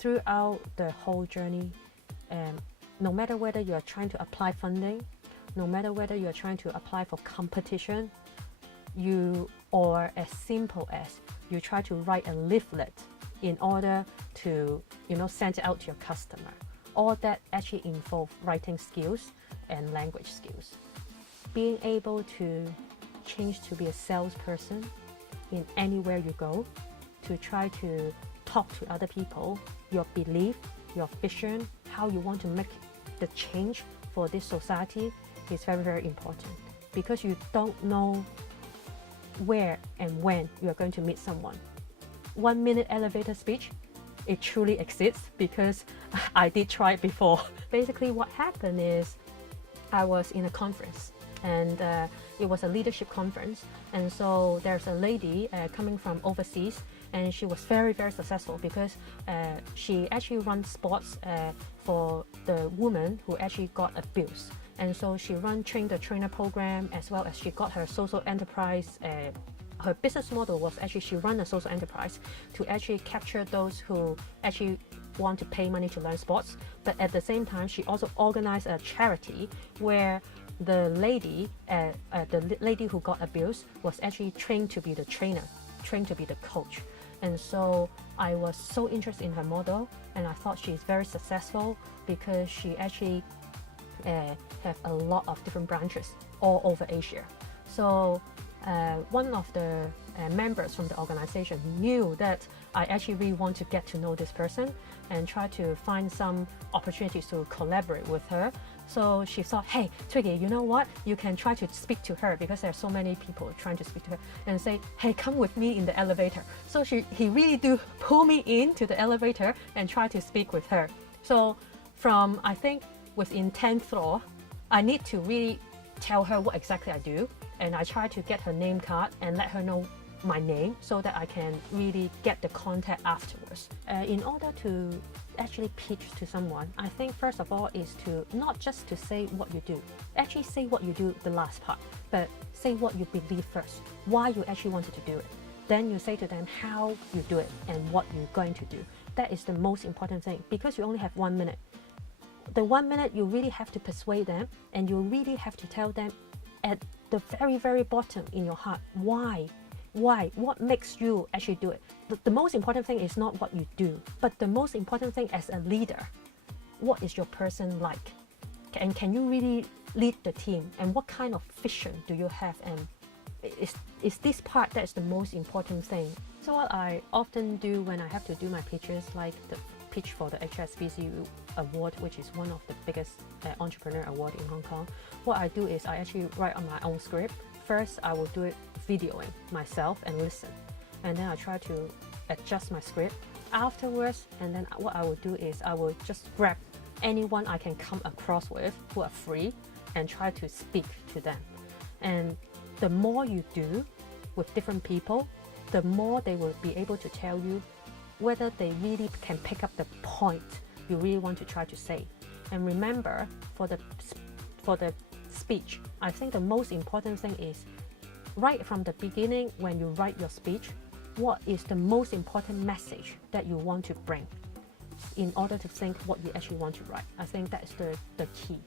throughout the whole journey, no matter whether you are trying to apply funding, no matter whether you are trying to apply for competition, or as simple as you try to write a leaflet in order to send it out to your customer, all that actually involve writing skills and language skills. Being able to change to be a salesperson in anywhere you go, to try to talk to other people, your belief, your vision, how you want to make the change for this society is very, very important, because you don't know where and when you are going to meet someone. 1 minute elevator speech, it truly exists, because I did try it before. Basically what happened is I was in a conference, and it was a leadership conference, and so there's a lady coming from overseas, and she was very, very successful because she actually runs sports for the woman who actually got abused. And so she train the trainer program, as well as she got her social enterprise. Her business model was actually she run a social enterprise to actually capture those who actually want to pay money to learn sports. But at the same time, she also organized a charity where the lady who got abused was actually trained to be the trainer, trained to be the coach. And so I was so interested in her model, and I thought she's very successful because she actually have a lot of different branches all over Asia. So one of the members from the organization knew that I actually really want to get to know this person and try to find some opportunities to collaborate with her. So she thought, hey, Twiggy, you know what? You can try to speak to her, because there are so many people trying to speak to her, and say, hey, come with me in the elevator. So he really do pull me into the elevator and try to speak with her. So from, I think, within 10th floor, I need to really tell her what exactly I do, and I try to get her name card and let her know my name so that I can really get the contact afterwards. In order to actually pitch to someone, I think first of all is to not just to say what you do, actually say what you do the last part, but say what you believe first, why you actually wanted to do it. Then you say to them how you do it and what you're going to do. That is the most important thing, because you only have 1 minute. The 1 minute you really have to persuade them, and you really have to tell them at the very, very bottom in your heart, why, what makes you actually do it. The most important thing is not what you do, but the most important thing as a leader, what is your person like, and can you really lead the team, and what kind of vision do you have, and is this part that is the most important thing. So what I often do when I have to do my pitches, like the pitch for the HSBC award, which is one of the biggest entrepreneur award in Hong Kong, what I do is I actually write on my own script. First, I will do it videoing myself and listen, and then I try to adjust my script afterwards. And then what I will do is I will just grab anyone I can come across with who are free and try to speak to them. And the more you do with different people, the more they will be able to tell you whether they really can pick up the point you really want to try to say. And remember, for the speech, I think the most important thing is right from the beginning, when you write your speech, what is the most important message that you want to bring in order to think what you actually want to write. I think that is the key.